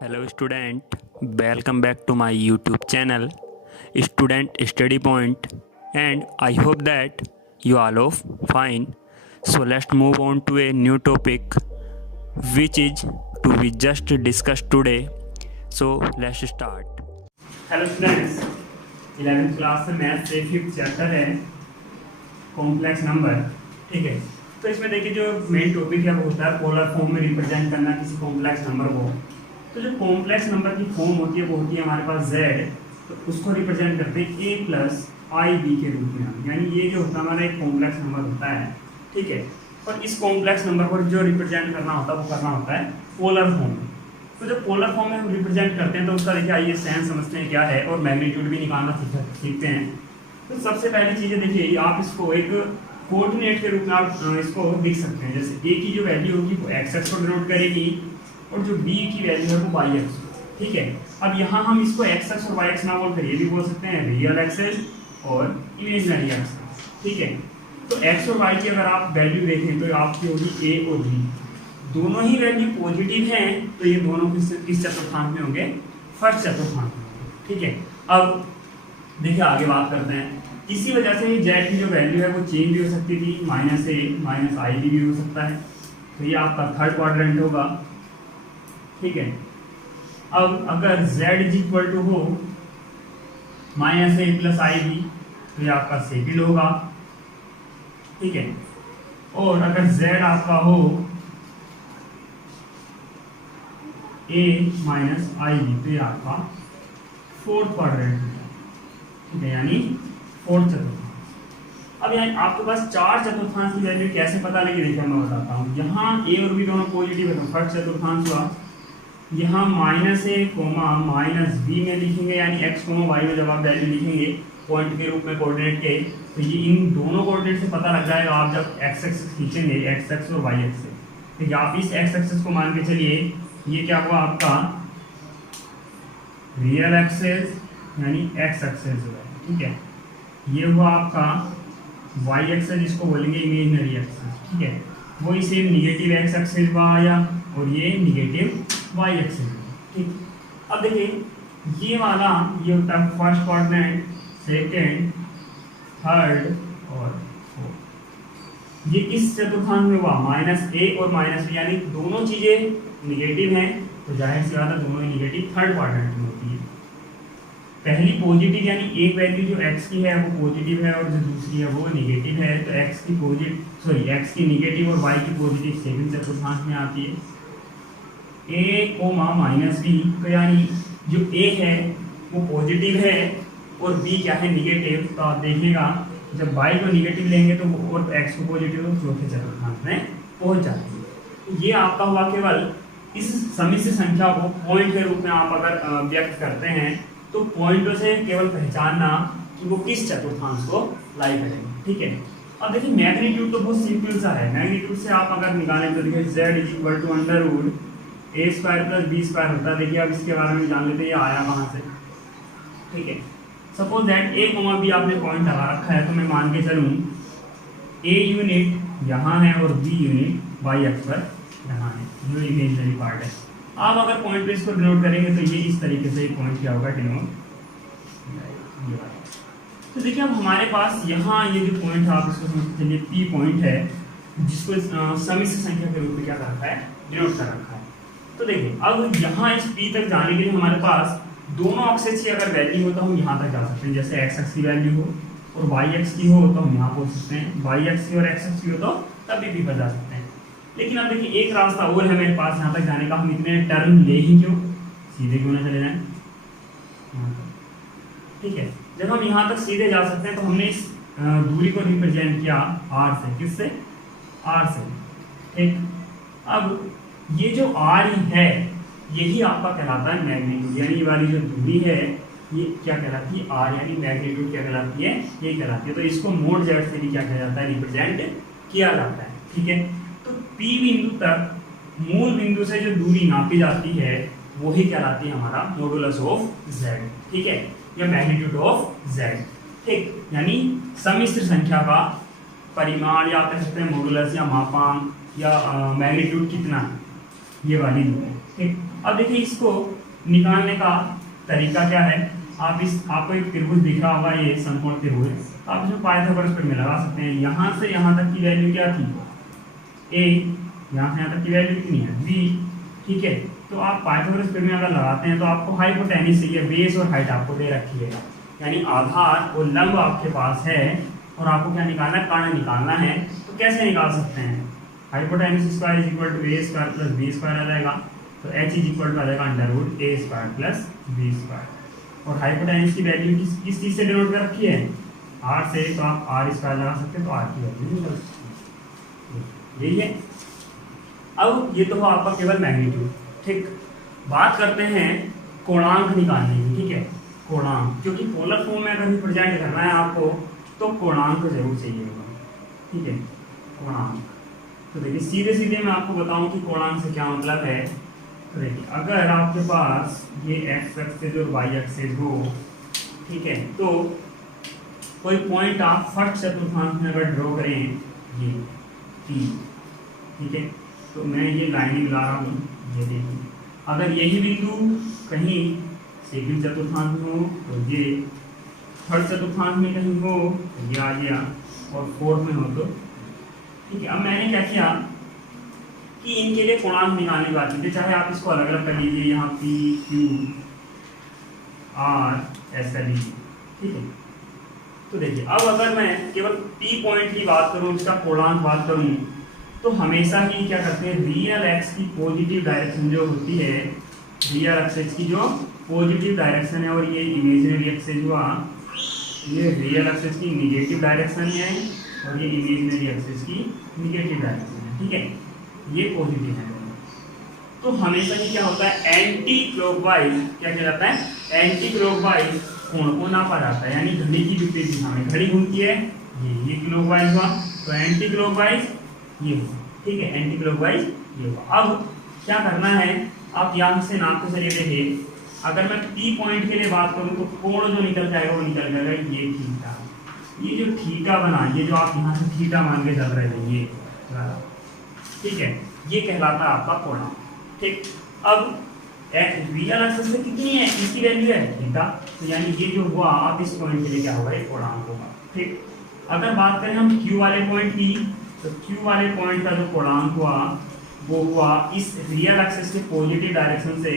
Hello student, welcome back to my YouTube channel Student Study Point, and I hope that you all are fine. So let's move on to a new topic which is to be just discussed today. So let's start. Hello students, 11th class से math से 5th chapter है complex number. ठीक है, तो इसमें देखिए जो main topic है वो होता है पोलर फॉर्म में रिप्रेजेंट करना किसी कॉम्प्लेक्स नंबर को। तो जो कॉम्प्लेक्स नंबर की फॉर्म होती है वो होती है हमारे पास z, तो उसको रिप्रेजेंट करते हैं a प्लस आई बी के रूप में। यानी ये जो होता है हमारा एक कॉम्प्लेक्स नंबर होता है। ठीक है, और इस कॉम्प्लेक्स नंबर को जो रिप्रेजेंट करना होता है वो करना होता है पोलर फॉर्म में। तो जब पोलर फॉर्म में हम रिप्रेजेंट करते हैं तो उसका देखिए आइए साइन समझते हैं क्या है और मैग्नीट्यूड भी निकालना सीखते हैं। तो सबसे पहली चीज़ है देखिए आप इसको एक कोऑर्डिनेट के रूप में आप इसको लिख सकते हैं। जैसे a की जो वैल्यू होगी वो एक्स एक्स को डिनोट करेगी और जो b की वैल्यू है वो वाई एक्स। ठीक है, अब यहाँ हम इसको एक्स एक्स और वाई एक्स ना बोलकर ये भी बोल सकते हैं रियल एक्सेस और इमेजिनरी एक्सेस। ठीक है, तो एक्स और वाई की अगर आप वैल्यू देखें तो आपकी होगी a और b, दोनों ही वैल्यू पॉजिटिव हैं तो ये दोनों किस चतुर्थांश में होंगे, फर्स्ट चतुर्थांश में। ठीक है, अब देखिए आगे बात करते हैं। इसी वजह से जेड की जो वैल्यू है वो चेंज भी हो सकती थी, माइनस ए माइनस आई भी हो सकता है। तो ये आपका थर्ड क्वाड्रेंट होगा। ठीक है, अब अगर z इज इक्वल टू हो माइनस ए प्लस आई बी तो ये आपका सेकंड होगा। ठीक है, और अगर z आपका हो a माइनस आई बी तो ये आपका फोर्थ क्वाड्रेंट होगा। ठीक है, यानी फोर्थ चतुर्थांश। अब यहाँ आपके पास चार चतुर्थांश की वैल्यू कैसे पता लगी, देखिए मैं बताता हूँ। यहाँ a और b दोनों पॉजिटिव है तो फर्स्ट चतुर्थांश हुआ। यहाँ माइनस ए कोमा माइनस बी में लिखेंगे, यानी एक्स कोमा वाई में जब आप वैल्यू लिखेंगे पॉइंट के रूप में कोऑर्डिनेट के, तो ये इन दोनों कोऑर्डिनेट से पता लग जाएगा आप जब एक्स एक्सिस खींचेंगे एक्स एक्स और वाई एक्स से। ठीक है, आप इस एक्स एक्सिस को मान के चलिए ये क्या हुआ आपका रियल एक्सेस यानी एक्स एक्सेस हुआ। ठीक है, ये हुआ आपका वाई एक्सेस जिसको बोलेंगे इमेजिनरी एक्सेस। ठीक है, वही सेम निगेटिव एक्स एक्सेस आया और ये निगेटिव वाई एक्सेस। ठीक, अब देखिए ये वाला ये होता है फर्स्ट क्वाड्रेंट, सेकेंड, थर्ड और फोर्थ। ये किस चतुर्थांश में हुआ, माइनस ए और माइनस बी, यानी दोनों चीजें निगेटिव हैं तो जाहिर सी बात है दोनों ही निगेटिव थर्ड क्वाड्रेंट में होती है। पहली पॉजिटिव यानी एक वैल्यू जो x की है वो पॉजिटिव है और जो दूसरी है वो निगेटिव है, तो x की x की निगेटिव और y की पॉजिटिव सेकंड चतुर्थांश में आती है। a कोमा माइनस बी, तो यानी जो a है वो पॉजिटिव है और b क्या है निगेटिव, तो आप देखिएगा जब y को निगेटिव लेंगे तो वो और x को पॉजिटिव तो चौथे चतुर्थांश में पहुंच जाती है। तो ये आपका हुआ केवल इस समिश्र संख्या को पॉइंट के रूप में आप अगर व्यक्त करते हैं तो पॉइंटों से केवल पहचानना कि वो किस चतुर्थांश को लाई करेंगे। ठीक है, अब देखिए मैग्नीट्यूड तो बहुत सिंपल सा है। मैग्नीट्यूड से आप अगर निकालें तो देखिए z is equal to under root A square plus B square होता है। देखिए अब इसके बारे में जान लेते हैं ये आया कहाँ से। ठीक है, suppose that A comma B आपने पॉइंट लगा रखा है, तो मैं मान के चलूँ ए यूनिट यहाँ है और बी यूनिट वाई एक्स पर यहाँ है, जो इमेजिनरी पार्ट है। आप अगर पॉइंट पे इसको डिनोट करेंगे तो ये इस तरीके से पॉइंट क्या होगा डिनोट। तो देखिए अब हमारे पास यहाँ ये जो पॉइंट है आप इसको समझते चलिए पी पॉइंट है जिसको समिश्र संख्या के रूप में क्या कर रखा है, डिनोट कर रखा है। तो देखिए अब यहाँ इस पी तक जाने के लिए हमारे पास दोनों एक्सेस की अगर वैल्यू हो तो हम यहाँ तक जा सकते हैं। जैसे एक्स एक्स की वैल्यू हो और वाई एक्स की हो तो हम यहाँ पहुँच सकते हैं, वाई एक्स की और एक्स एक्स की हो तो तभी पी पर जा सकते हैं। लेकिन अब देखिए एक रास्ता और है मेरे पास यहाँ तक जाने का, हम इतने टर्न ले ही क्यों, सीधे क्यों ना चले जाएं। ठीक है, जब हम यहाँ तक सीधे जा सकते हैं तो हमने इस दूरी को रिप्रेजेंट किया r से, किससे, r से। ठीक, अब ये जो r है यही आपका कहलाता है मैग्नीट्यूड, यानी ये वाली जो दूरी है ये क्या कहलाती है, r, यानी मैग्नीट्यूड क्या कहलाती है, ये कहलाती है। तो इसको मोड z से भी क्या किया जाता है, रिप्रेजेंट किया जाता है। ठीक है, तो P बिंदु तक मूल बिंदु से जो दूरी नापी जाती है वही कहलाती है हमारा मॉडुलस ऑफ z। ठीक है, या मैग्नीट्यूड ऑफ z। ठीक, यानी समिश्र संख्या का परिमाण या कह सकते हैं मॉडुलस या मापांक या मैग्नीट्यूड कितना है, ये वाली दूरी। ठीक, अब देखिए इसको निकालने का तरीका क्या है, आपको एक त्रिभुज दिख रहा होगा ये समकोण त्रिभुज, तो आप इसमें पाइथागोरस प्रमेय लगा सकते हैं। यहाँ से यहाँ तक की वैल्यू क्या थी, a, यहाँ से यहाँ तक की वैल्यू कितनी है, b, ठीक है। तो आप पाइथागोरस प्रमेय अगर लगाते हैं तो आपको हाइपोटेन्यूज चाहिए, बेस और हाइट आपको दे रखी है, यानी आधार और लंब आपके पास है और आपको क्या निकालना है, कर्ण निकालना है। तो कैसे निकाल सकते हैं, hypotenuse square is equal to a square plus B square आ जाएगा, तो h इज इक्वल टू आ जाएगा अंडर रूट ए स्क्वायर प्लस बी स्क्वायर। और हाइपोटेन्यूज की वैल्यू किस चीज़ से डिनोट कर रखी है, r से, तो आप r स्क्वायर लगा सकते हैं, तो r की वैल्यू निकल सकती है, यही है। अब ये तो हो आपका केवल मैग्नीट्यूड, ठीक। बात करते हैं कोणांक निकालने की, ठीक है, कोणांक, क्योंकि पोलर फॉर्म में अगर रिप्रेजेंट करना है आपको तो कोणांक जरूर चाहिए होगा, ठीक है, कोणांक। तो देखिए सीधे सीधे मैं आपको बताऊं कि कोणांक से क्या मतलब है। तो देखिए अगर आपके पास ये एक्स एक्सेस और वाई एक्सेस हो, ठीक है, तो कोई पॉइंट आप फर्स्ट चतुर्थांश में अगर ड्रॉ करें, ये टी, ठीक है, तो मैं ये लाइनिंग ला रहा हूँ, ये देखिए अगर यही बिंदु कहीं सेकंड चतुर्थांश में हो तो ये, थर्ड चतुर्थांश में कहीं हो तो ये आ गया, और फोर्थ में हो तो, ठीक है। अब मैंने क्या किया कि इनके लिए कोणांक निकालने की बात की, चाहे आप इसको अलग अलग कर लीजिए, यहाँ पी क्यू आर ऐसा लीजिए, ठीक है। तो देखिए अब अगर मैं केवल पी पॉइंट की बात करूँ, इसका कोणांक बात करूँ, तो हमेशा ही क्या करते हैं, रियल एक्स की पॉजिटिव डायरेक्शन जो होती है, रियल एक्सिस की जो पॉजिटिव डायरेक्शन है, और ये इमेजिनरी एक्सिस हुआ, ये रियल एक्सिस की निगेटिव डायरेक्शन है और ये इमेजिनरी एक्सिस की निगेटिव डायरेक्शन है, ठीक है, ये पॉजिटिव है। तो हमेशा ही क्या होता है, एंटी क्लॉकवाइज, क्या कहलाता है, एंटी क्लॉकवाइज कोण को नापा जाता है, यानी घड़ी की विपरीत दिशा में घड़ी घूमती है, ये क्लॉकवाइज हुआ, तो एंटी क्लॉकवाइज ये हुआ, ठीक है, एंटी क्लॉकवाइज ये हुआ। अब क्या करना है, आप यहाँ से नापते चलिए, देखिए अगर मैं पी पॉइंट के लिए बात करूँ तो कोण जो निकल जाएगा वो निकल जाएगा ये थीटा, ये जो थीटा बना, ये जो आप यहाँ से थीटा मान के चल रहे थे, ये, ठीक है, ये कहलाता है आपका कोण, ठीक। अब रियल एक्सिस से कितनी है, इसकी वैल्यू है थीटा, तो यानी ये जो हुआ आप इस पॉइंट के लिए क्या होगा, एक कोणांक होगा, ठीक। अगर बात करें हम क्यू वाले पॉइंट की, तो क्यू वाले पॉइंट का जो कोणांक हुआ वो हुआ इस रियल एक्सिस के पॉजिटिव डायरेक्शन से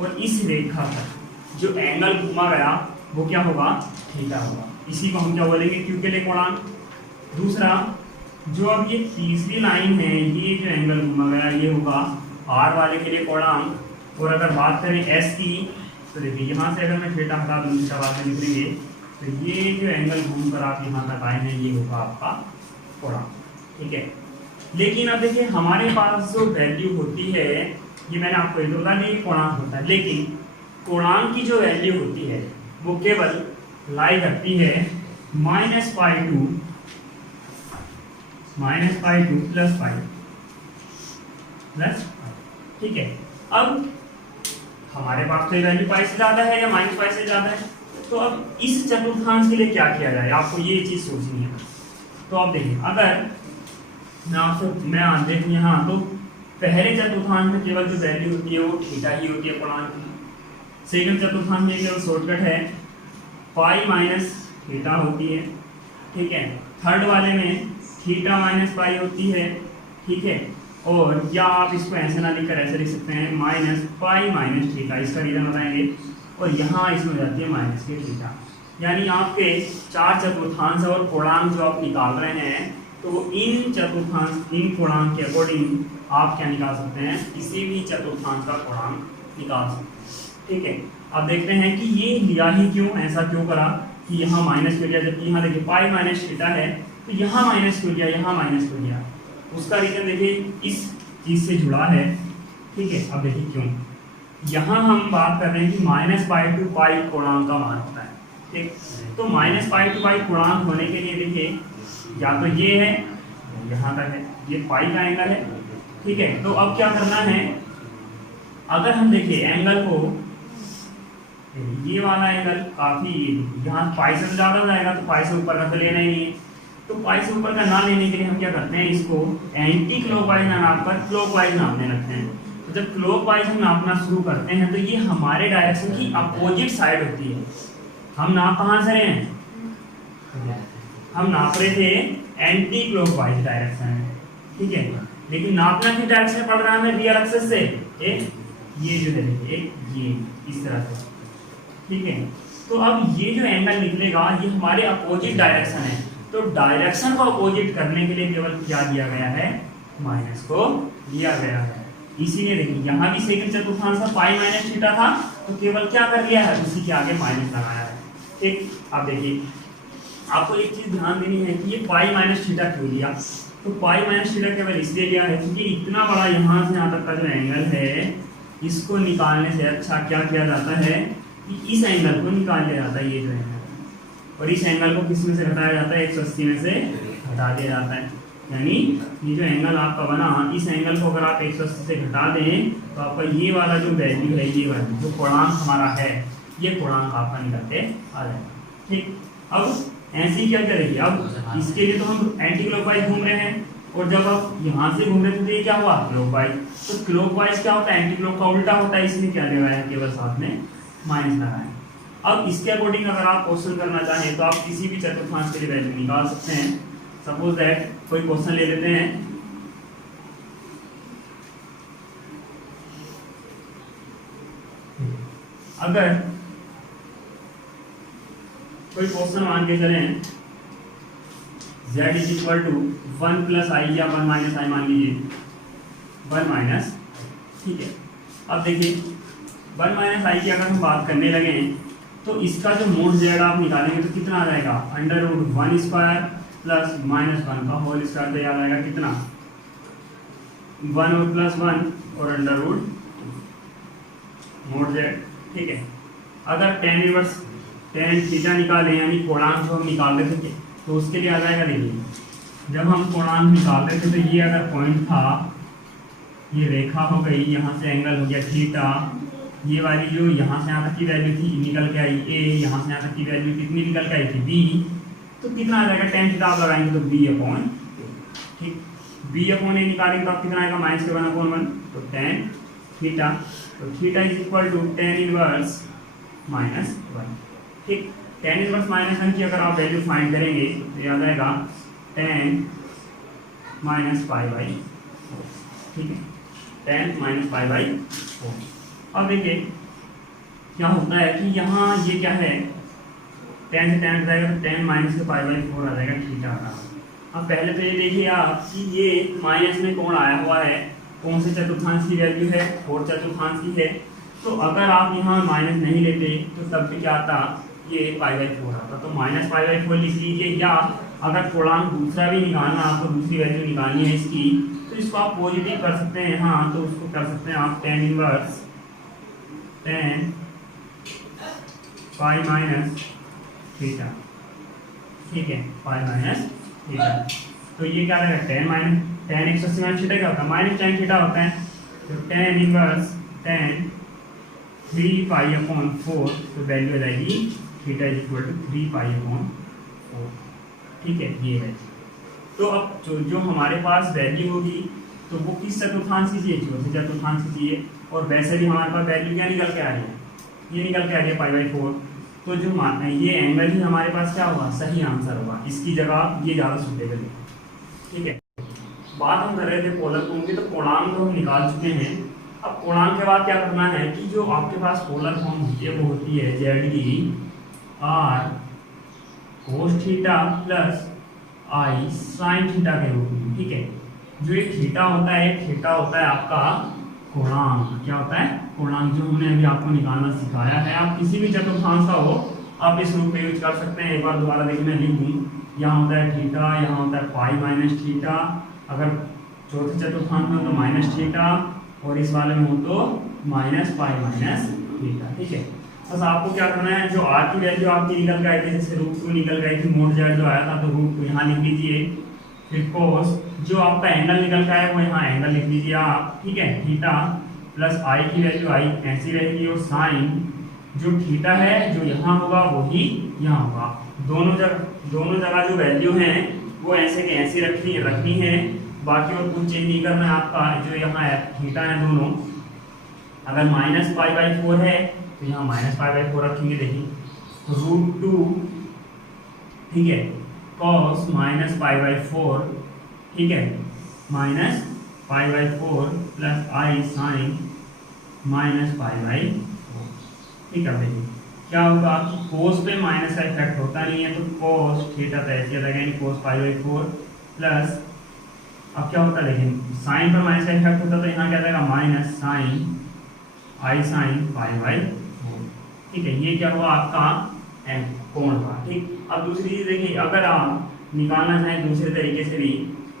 और इस रेखा पर जो एंगल घुमा गया वो क्या होगा, थीटा होगा, इसी को हम क्या बोलेंगे, क्यू के लिए कोणांक। दूसरा जो अब ये तीसरी लाइन है, ये जो एंगल घुमा गया ये होगा आर वाले के लिए कोणांक। और अगर बात करें एस की, तो देखिए यहाँ से अगर मैं थीटा हटा दूँ, थीटा बाद में निकलेंगे, तो ये जो एंगल घूम कर आप यहाँ तक आए हैं ये होगा आपका कोणांक, ठीक है। लेकिन अब देखिए हमारे पास जो वैल्यू होती है, ये मैंने आपको एक बता दी कोणांक होता है, लेकिन कोणांक की जो वैल्यू होती है वो केवल लाई करती है -π2 प्लस, ठीक है। अब हमारे पास तो ये वैल्यू पाई से ज़्यादा है या -π से ज़्यादा है, तो अब इस चतुर्थांश के लिए क्या किया जाए, आपको ये चीज़ सोचनी है। तो आप देखिए अगर मैं देखिए यहाँ तो पहले चतुर्थांश में केवल जो वैल्यू होती है वो थीटा ही होती है कोणांक की। सेकंड चतुर्थांश में केवल शॉर्टकट है पाई माइनस थीटा होती है, ठीक है। थर्ड वाले में थीटा माइनस पाई होती है, ठीक है। और या आप इसको ऐसे ना लिखकर ऐसे लिख सकते हैं माइनस पाई माइनस थीटा, इसका रीजन बताएंगे। और यहाँ इसमें हो जाती है माइनस के थीटा, यानी आपके चार चतुर्थांश और कोणांक जो आप निकाल रहे हैं तो इन चतुर्थांश इन कोणांक के अकॉर्डिंग आप क्या निकाल सकते हैं, किसी भी चतुर्थांश का कोणांक निकाल सकते हैं, ठीक है। अब देखते हैं कि ये लिया ही क्यों, ऐसा क्यों करा कि यहाँ माइनस क्यों लिया, जबकि यहाँ देखिए पाई माइनस थीटा है, तो यहाँ माइनस क्यों लिया, यहाँ माइनस क्यों लिया, उसका रीजन देखिए इस चीज से जुड़ा है, ठीक है। अब देखिए क्यों, यहाँ हम बात कर रहे हैं कि -π to पाई कोणांक का मान होता है, ठीक। तो -π to पाई कोणांक होने के लिए देखिए या तो ये है यहाँ तक है, ये पाई का एंगल है, ठीक है। तो अब क्या करना है, अगर हम देखिए एंगल को, ये वाला एंगल काफी यहाँ पाई से ज्यादा जाएगा तो पाई से ऊपर का तो लेना ही है, तो पाई से ऊपर का ना लेने के लिए हम क्या करते हैं, इसको एंटी क्लॉकवाइज ना नाप कर क्लॉकवाइज नापने लगते हैं। तो जब क्लॉकवाइज हम नापना शुरू करते हैं तो ये हमारे डायरेक्शन की अपोजिट साइड होती है। हम नाप कहाँ से रहे हैं, हम नाप रहे थे एंटी क्लॉकवाइज डायरेक्शन में, ठीक है। लेकिन नापना किस डायरेक्शन में पड़ रहा है हमें, रियल एक्सिस से, एक ये जो है एक ये इस तरह से, ठीक है। तो अब ये जो एंगल निकलेगा ये हमारे अपोजिट डायरेक्शन है, तो डायरेक्शन को अपोजिट करने के लिए केवल क्या दिया गया है, माइनस को दिया गया है। इसीलिए देखिए यहाँ भी सेकंड चतुर्थांश का पाई माइनस थीटा था, तो केवल क्या कर लिया है, उसी के आगे माइनस लगाया है, ठीक। अब देखिए आपको एक चीज ध्यान देनी है कि ये पाई माइनस थीटा क्यों लिया, तो पाई माइनस थीटा केवल इसलिए लिया है क्योंकि इतना बड़ा यहाँ से यहाँ तक का जो एंगल है इसको निकालने से अच्छा क्या किया जाता है कि इस एंगल को निकाल लिया जाता है, ये जो एंगल, और इस एंगल को किस में से घटाया जाता है, 180 में से घटा दिया जाता है। यानी ये जो एंगल आपका बना, इस एंगल को अगर आप 180 से घटा दें तो आपका ये वाला जो वैल्यू है, ये वाला जो पूर्णांक हमारा है, ये पूर्णांक आपका निकल के आ जाएगा, ठीक। अब ऐसे ही क्या करेंगे, अब इसके लिए तो हम एंटी क्लॉकवाइज घूम रहे हैं, और जब आप यहाँ से घूम रहे थे तो ये क्या हुआ, क्लॉकवाइज। तो क्लॉकवाइज क्या होता है, एंटी क्लॉक का उल्टा होता है, इसलिए क्या लगाया है, केवल साथ में माइनस लगाया। अब इसके अकॉर्डिंग अगर आप क्वेश्चन करना चाहें तो आप किसी भी चतुर्थांश के लिए वैल्यू निकाल सकते हैं। सपोज दैट कोई क्वेश्चन ले लेते हैं, अगर कोई क्वेश्चन मान के चलें z is equal to 1 plus i या 1 माइनस आई, मान लीजिए 1 माइनस, ठीक है। अब देखिए 1 माइनस आई की अगर हम बात करने लगे तो इसका जो मोड z आप निकालेंगे तो कितना आ जाएगा, under root 1 square plus minus 1 का होल स्क्वायर, तो याद आएगा कितना, 1 और प्लस 1 और अंडर रूट मोड z, ठीक है। अगर tan इनवर्स tan थीटा निकालें यानी कोणांक जो हम निकाल रहे थे तो उसके लिए आ जाएगा, देखिए जब हम कोणांक निकाल रहे थे तो ये अगर पॉइंट था, ये रेखा हो गई, यहाँ से एंगल हो गया थीटा, ये वाली जो यहाँ से यहाँ तक की वैल्यू थी निकल के आई a, यहाँ से यहाँ तक की वैल्यू कितनी निकल के आई थी b, तो कितना आ जाएगा, tan थीटा आप लगाएंगे तो b अपॉन, ठीक, b अपॉन a निकालेंगे तो आप कितना आएगा, माइनस के 1/1, तो tan थीटा, तो theta is equal to tan inverse minus 1, ठीक। tan इनवर्स माइनस 1 की अगर आप वैल्यू फाइंड करेंगे तो याद आएगा tan माइनस पाई बाई 4, ठीक है, tan माइनस पाई बाई 4। अब देखिए क्या होता है कि यहाँ ये क्या है, tan से tan जाएगा तो tan माइनस के पाई बाई 4 आ जाएगा थीटा का। अब पहले तो ये देखिए आप कि ये माइनस में कौन आया हुआ है, कौन से चतुर्थांश की वैल्यू है, 4 चतुर्थांश की है। तो अगर आप यहाँ माइनस नहीं लेते तो तब भी क्या आता, ये पाई बाई 4 आता, तो माइनस पाई बाई 4 लिख लीजिए। या अगर पूर्णांक दूसरा भी निकालना, आपको दूसरी वैल्यू निकालनी है इसकी, तो इसको आप पॉजिटिव कर सकते हैं, हाँ तो उसको कर सकते हैं आप tan inverse tan pi minus theta, ठीक है, पाई माइनस थीटा। तो ये क्या रहेगा, tan 180 माइनस थीटा क्या होता है, माइनस tan थीटा होता है, तो tan inverse tan 3 pi upon 4, तो वैल्यू आ जाएगी theta is equal to 3 pi upon 4, ठीक है, ये है। तो अब जो हमारे पास वैल्यू होगी तो वो किस चतुर्थांश की चाहिए, चौथे चतुर्थांश की चाहिए, और वैसे भी हमारे पास वैल्यू क्या निकल के आ रही है, ये निकल के आ रही है पाई बाई 4। तो जो ये एंगल ही हमारे पास क्या होगा, सही आंसर होगा, इसकी जगह ये ज़्यादा सूटेबल है, ठीक है। बात हम कर रहे थे पोलर कोण की, तो कोणांक तो हम निकाल चुके हैं। अब कोणांक के बाद क्या करना है कि जो आपके पास पोलर कोण होती है वो होती है जेड की R cos theta plus I sine theta के रूप में, ठीक है। जो एक थीटा होता है, थीटा होता है आपका कोणांक, क्या होता है, कोणांक, जो हमने अभी आपको निकालना सिखाया है। आप किसी भी चतुर्थांश का हो आप इस रूप में यूज कर सकते हैं। एक बार दोबारा देखिए मैं लिख दूँ, यहाँ होता है थीटा, यहाँ होता है पाई माइनस थीटा, अगर चौथे चतुर्थांश में हो तो माइनस थीटा, और इस वाले में हो तो माइनस पाई माइनस थीटा, ठीक है। बस आपको क्या करना है, जो आर की वैल्यू आपकी निकल गई थी, जैसे √2 निकल गई थी, मोड जेड जो आया था तो √2 यहाँ लिख लीजिए, फिर कोस जो आपका एंगल निकल का है वो यहाँ एंगल लिख लीजिए आप, ठीक है, थीटा प्लस आई की वैल्यू आई ऐसी रहेगी, और साइन जो थीटा है जो यहाँ होगा वही यहाँ होगा। दोनों जगह जो वैल्यू हैं वो ऐसे के ऐसे रखनी है, बाकी और कुछ चेंज नहीं करना है आपका। जो यहाँ थीटा है दोनों अगर माइनस पाई बाई 4 है तो यहाँ माइनस पाई बाई 4 रखेंगे। देखिए √2, ठीक है, कॉस माइनस पाई बाई 4, ठीक है, minus pi by 4 plus I sine minus pi by 4, ठीक है। देखिए क्या होगा, कोस पे माइनस का इफेक्ट होता नहीं है तो कोस थीटा तो ऐसे रहेगा, यानी कोस पाई बाई 4 प्लस, अब क्या होता है देखिए साइन पर माइनस का इफेक्ट होता है तो यहाँ क्या रहेगा minus sine I sine pi by 4, ठीक है। ये क्या हुआ आपका एम कोण था, ठीक। अब दूसरी चीज देखिए, अगर आप निकालना चाहें दूसरे तरीके से भी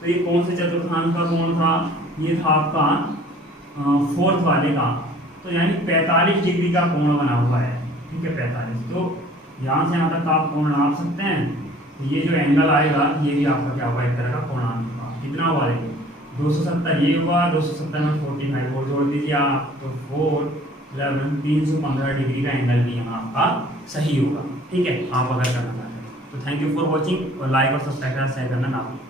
तो ये कौन से चतुर्थांश का कोण था, ये था आपका फोर्थ वाले का, तो यानी 45 डिग्री का कोण बना हुआ है, ठीक है 45। तो यहाँ से यहाँ तक आप कोण नाप सकते हैं, तो ये जो एंगल आएगा ये भी आपका क्या होगा, एक तरह का कोणांक होगा। कितना हुआ देखिए 270, ये हुआ 270 में 45 और जोड़ दीजिए आप, तो 4 11 315 डिग्री का एंगल भी यहाँ आपका सही होगा, ठीक है, आप अगर करना चाहते हैं तो। थैंक यू फॉर वॉचिंग, और लाइक और सब्सक्राइब करना शेयर करना ना भूलें।